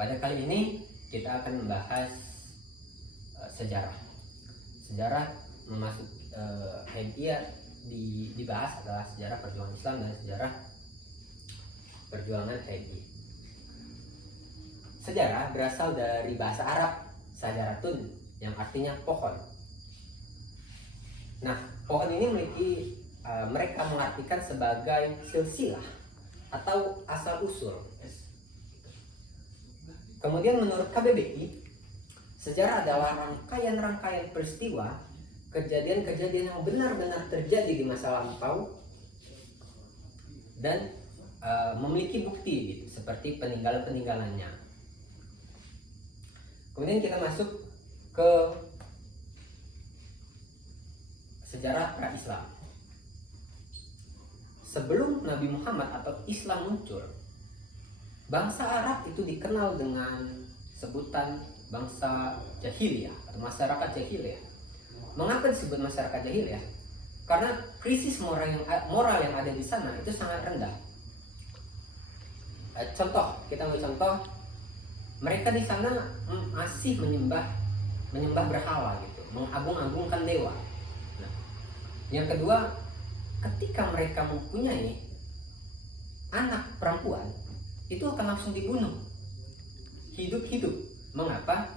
Pada kali ini kita akan membahas sejarah. Sejarah masuk dibahas adalah sejarah perjuangan Islam dan sejarah perjuangan HMI. Sejarah berasal dari bahasa Arab sajaratun yang artinya pohon. Nah, pohon ini mereka mengartikan sebagai silsilah atau asal usul. Kemudian menurut KBBI, sejarah adalah rangkaian-rangkaian peristiwa, kejadian-kejadian yang benar-benar terjadi di masa lampau dan memiliki bukti gitu, seperti peninggalan-peninggalannya. Kemudian kita masuk ke sejarah pra-Islam. Sebelum Nabi Muhammad atau Islam muncul, bangsa Arab itu dikenal dengan sebutan bangsa jahiliyah atau masyarakat jahiliyah. Mengapa disebut masyarakat jahiliyah? Karena krisis moral yang ada di sana itu sangat rendah. Kita ambil contoh, mereka di sana masih menyembah berhala gitu, mengagung-agungkan dewa. Nah, yang kedua, ketika mereka mempunyai anak perempuan, itu akan langsung dibunuh hidup-hidup. Mengapa?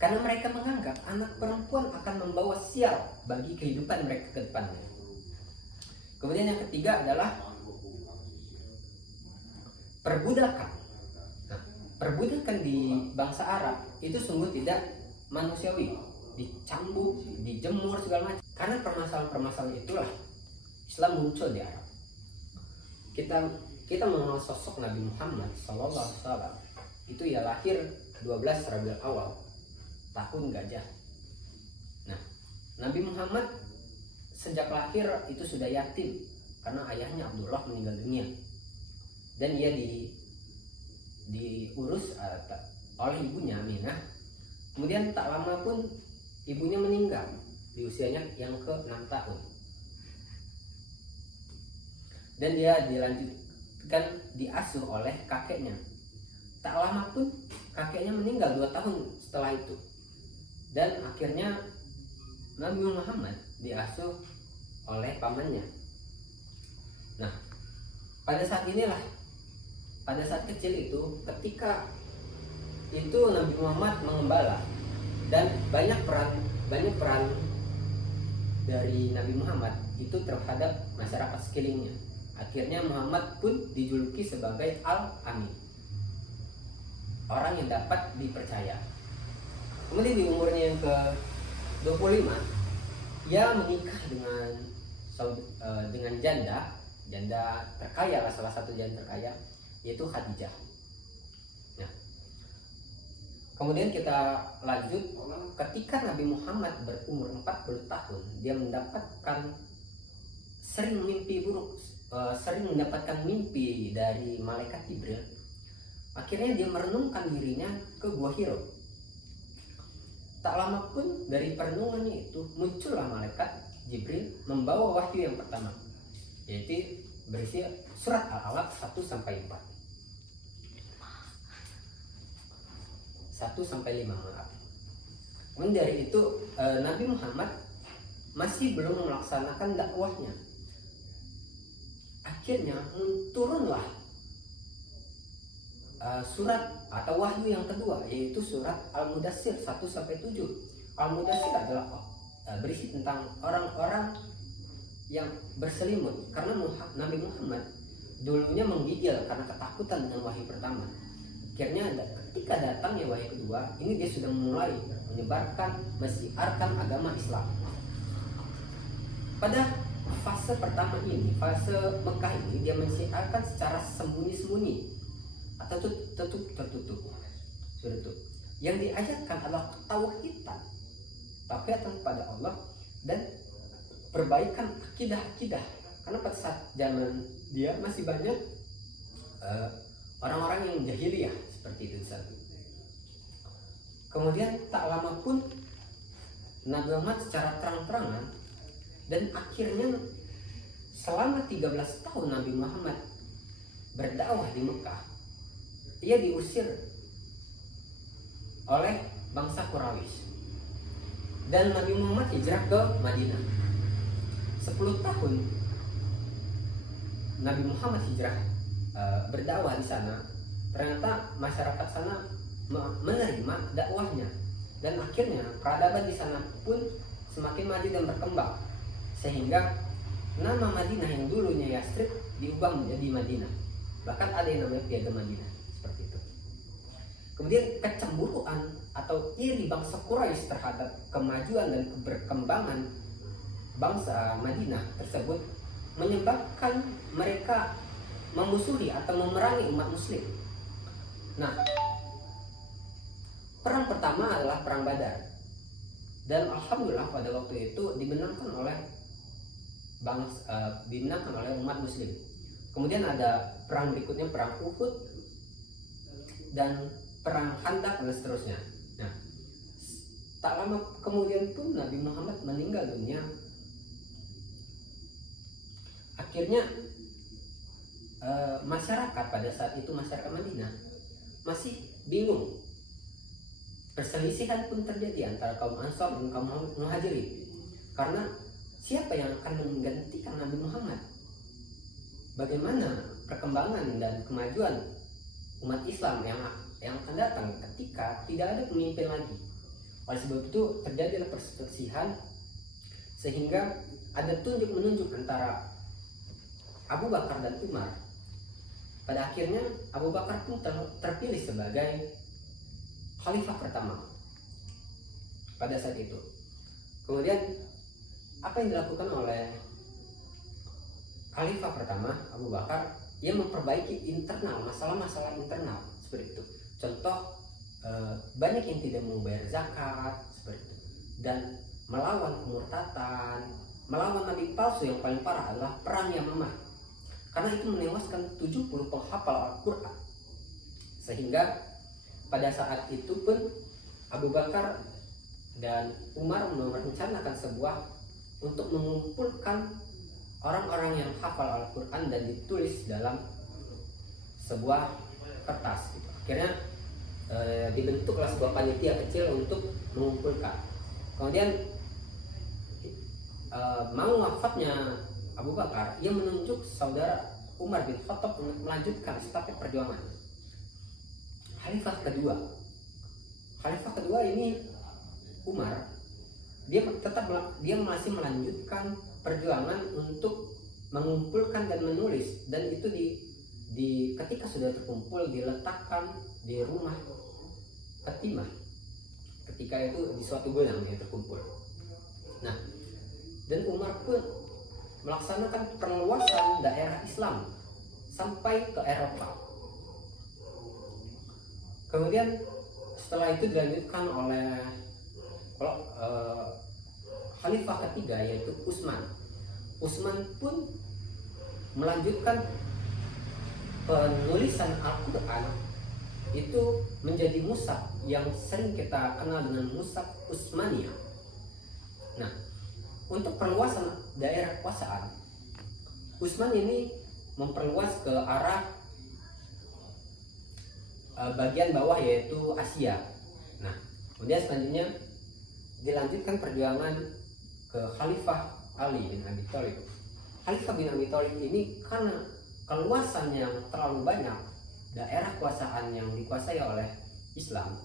Karena mereka menganggap anak perempuan akan membawa sial bagi kehidupan mereka ke depannya. Kemudian yang ketiga adalah perbudakan. Nah, perbudakan di bangsa Arab itu sungguh tidak manusiawi, dicambuk, dijemur segala macam. Karena permasalahan-permasalahan itulah Islam muncul di Arab. Kita mengenal sosok Nabi Muhammad SAW. Itu ia lahir 12 Rabiul Awal tahun Gajah. Nah, Nabi Muhammad sejak lahir itu sudah yatim karena ayahnya Abdullah meninggal dunia, dan ia diurus oleh ibunya Aminah. Kemudian tak lama pun ibunya meninggal di usianya yang ke-6 tahun, dan dia diasuh oleh kakeknya. Tak lama pun kakeknya meninggal 2 tahun setelah itu, dan akhirnya Nabi Muhammad diasuh oleh pamannya. Nah, pada saat kecil itu, ketika itu Nabi Muhammad mengembala, dan banyak peran dari Nabi Muhammad itu terhadap masyarakat sekelilingnya. Akhirnya Muhammad pun dijuluki sebagai Al-Amin, orang yang dapat dipercaya. Kemudian di umurnya yang ke-25, ia menikah dengan janda terkaya lah, salah satu janda terkaya, yaitu Khadijah. Nah, kemudian kita lanjut, ketika Nabi Muhammad berumur 40 tahun, dia sering mendapatkan mimpi dari malaikat Jibril. Akhirnya dia merenungkan dirinya ke Gua Hiro. Tak lama pun dari perenungannya itu muncullah malaikat Jibril membawa wahyu yang pertama, yaitu berisi surat Al-Alaq 1-5. 1-5, maaf. Kemudian dari itu Nabi Muhammad masih belum melaksanakan dakwahnya. Akhirnya turunlah surat atau wahyu yang kedua, yaitu surat Al-Mudassir 1-7. Al-Mudassir adalah berisi tentang orang-orang yang berselimut, karena Nabi Muhammad dulunya menggigil karena ketakutan dengan wahyu pertama. Akhirnya ketika datangnya wahyu kedua, ini dia sudah mulai mensiarkan agama Islam. Pada fase pertama ini, fase Mekah ini, dia mensiarkan secara sembunyi-sembunyi atau tertutup. Yang diajarkan adalah tauhid kepada Allah dan perbaikan akidah. Karena pada saat zaman dia masih banyak orang-orang yang jahiliyah seperti itu. Kemudian tak lama pun Nabi Muhammad secara terang-terangan, dan akhirnya selama 13 tahun Nabi Muhammad berdakwah di Mekah, ia diusir oleh bangsa Quraisy. Dan Nabi Muhammad hijrah ke Madinah. 10 tahun Nabi Muhammad hijrah berdakwah di sana. Ternyata masyarakat sana menerima dakwahnya, dan akhirnya peradaban di sana pun semakin maju dan berkembang, sehingga nama Madinah yang dulunya Yasrib diubah menjadi Madinah. Bahkan ada yang namanya Piagam Madinah, seperti itu. Kemudian kecemburuan atau iri bangsa Quraisy terhadap kemajuan dan keberkembangan bangsa Madinah tersebut menyebabkan mereka memusuhi atau memerangi umat muslim. Nah, perang pertama adalah perang Badar. Dan alhamdulillah pada waktu itu dimenangkan oleh umat muslim. Kemudian ada perang berikutnya, perang Uhud dan perang Khandaq dan seterusnya. Nah, tak lama kemudian pun Nabi Muhammad meninggal dunia. Akhirnya masyarakat pada saat itu, masyarakat Madinah masih bingung. Perselisihan pun terjadi antara kaum Ansar dan kaum Muhajirin, karena siapa yang akan menggantikan Nabi Muhammad? Bagaimana perkembangan dan kemajuan umat Islam yang akan datang ketika tidak ada pemimpin lagi? Oleh sebab itu terjadilah perselisihan, sehingga ada tunjuk-menunjuk antara Abu Bakar dan Umar. Pada akhirnya Abu Bakar pun terpilih sebagai khalifah pertama pada saat itu. Kemudian apa yang dilakukan oleh khalifah pertama Abu Bakar? Ia memperbaiki internal, masalah-masalah internal seperti itu. Contoh, banyak yang tidak mau bayar zakat seperti itu, dan melawan kemurtatan, melawan nabi palsu. Yang paling parah adalah perang Yamamah, karena itu menewaskan 70 penghafal Al-Quran. Sehingga pada saat itu pun Abu Bakar dan Umar merencanakan sebuah untuk mengumpulkan orang-orang yang hafal Al-Quran dan ditulis dalam sebuah kertas gitu. Akhirnya dibentuklah sebuah panitia kecil untuk mengumpulkan. Kemudian mau wafatnya Abu Bakar, ia menunjuk saudara Umar bin Khattab untuk melanjutkan estafet perjuangan. Khalifah kedua ini Umar, dia masih melanjutkan perjuangan untuk mengumpulkan dan menulis, dan itu ketika sudah terkumpul diletakkan di rumah Fatimah. Ketika itu di suatu gudang yang terkumpul. Nah, dan Umar pun melaksanakan perluasan daerah Islam sampai ke Eropa. Kemudian setelah itu dilanjutkan oleh khalifah ketiga, yaitu Utsman. Utsman pun melanjutkan penulisan Al-Quran itu menjadi mushaf yang sering kita kenal dengan mushaf Utsmaniyah. Nah, untuk perluasan daerah kekuasaan, Utsman ini memperluas ke arah bagian bawah, yaitu Asia. Nah, kemudian selanjutnya dilanjutkan perjuangan ke Khalifah Ali bin Abi Thalib. Khalifah bin Abi Thalib ini karena keluasan yang terlalu banyak, daerah kekuasaan yang dikuasai oleh Islam,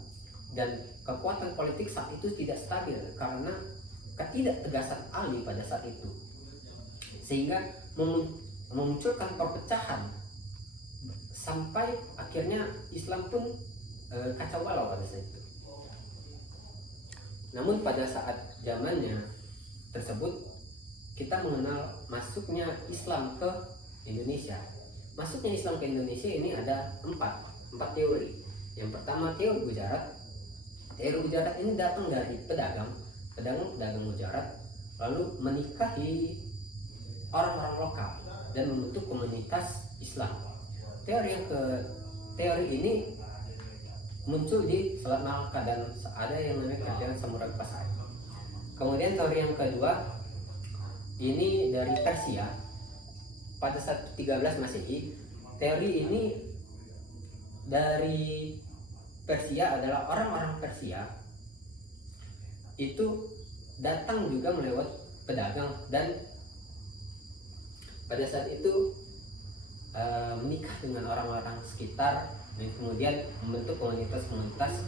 dan kekuatan politik saat itu tidak stabil karena ketidaktegasan Ali pada saat itu, sehingga memunculkan perpecahan sampai akhirnya Islam pun kacau balau pada saat itu. Namun pada saat zamannya tersebut kita mengenal masuknya Islam ke Indonesia. Masuknya Islam ke Indonesia ini ada empat teori. Yang pertama, teori Gujarat. Teori Gujarat ini datang dari pedagang Gujarat, lalu menikahi orang-orang lokal dan membentuk komunitas Islam. Teori ini muncul di Selat Malaka dan ada yang namanya kerajaan Samurai Pasai. Kemudian teori yang kedua ini dari Persia pada saat 13 Masehi. Teori ini dari Persia adalah orang-orang Persia itu datang juga melewat pedagang, dan pada saat itu menikah dengan orang-orang sekitar, dan kemudian membentuk komunitas-komunitas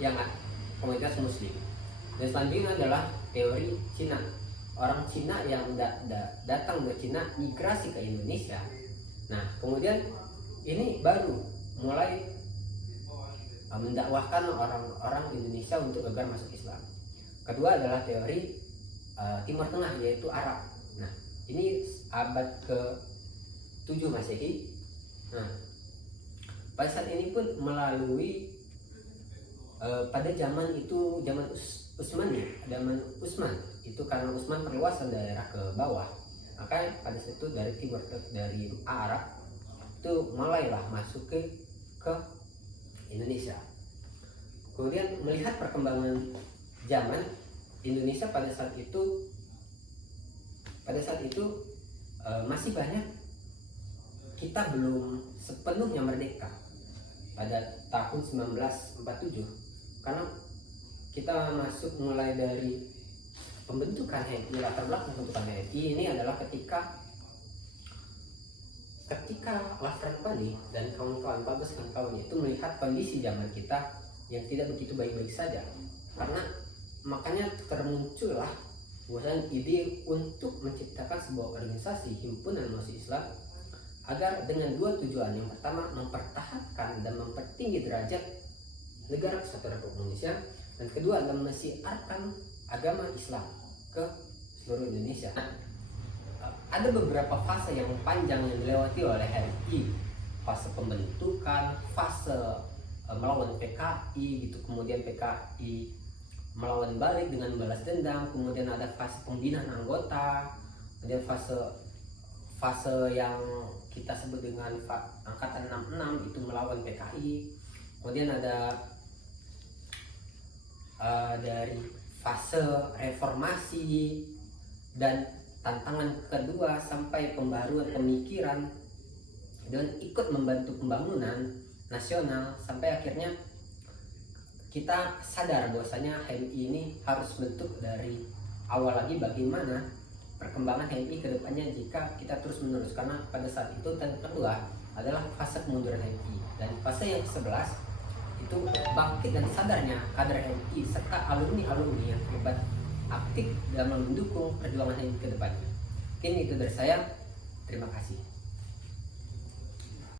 yang komunitas muslim. Dan selanjutnya adalah teori Cina. Orang Cina yang datang dari Cina migrasi ke Indonesia. Nah, kemudian ini baru mulai mendakwahkan orang-orang Indonesia untuk agar masuk Islam. Kedua adalah teori Timur Tengah, yaitu Arab. Nah, ini abad ke-7 Masehi. Nah, pada saat ini pun melalui pada zaman itu, zaman Utsman itu, karena Utsman perluasan daerah ke bawah, maka pada saat itu dari Arab itu mulailah masuk ke Indonesia. Kemudian melihat perkembangan zaman Indonesia pada saat itu masih banyak, kita belum sepenuhnya merdeka pada tahun 1947, karena kita masuk mulai dari pembentukan HMI. Latar belakang pembentukan HMI ini adalah ketika Lafran Pali dan kawan-kawan, Bagus dan kawannya itu melihat kondisi zaman kita yang tidak begitu baik-baik saja, karena makanya termuncullah bahwasanya ide untuk menciptakan sebuah organisasi himpunan mahasiswa Islam agar dengan dua tujuan. Yang pertama, mempertahankan dan mempertinggi derajat negara Kesatuan Republik Indonesia, dan kedua adalah mensiarkan agama Islam ke seluruh Indonesia. Ada beberapa fase yang panjang yang dilewati oleh HMI, fase pembentukan, fase melawan PKI gitu, kemudian PKI melawan balik dengan balas dendam, kemudian ada fase pembinaan anggota, kemudian fase yang kita sebut dengan angkatan 66 itu melawan PKI, kemudian ada dari fase reformasi dan tantangan kedua sampai pembaruan pemikiran dan ikut membantu pembangunan nasional, sampai akhirnya kita sadar bahwasanya HMI ini harus bentuk dari awal lagi, bagaimana perkembangan HMI ke depannya jika kita terus menerus. Karena pada saat itu tantangan kedua adalah fase kemunduran HMI, dan fase yang ke-11 itu bangkit dan sadarnya kader HMI serta alumni-alumni yang terlibat aktif dalam mendukung perjuangan HMI ke depannya. Mungkin itu dari saya. Terima kasih.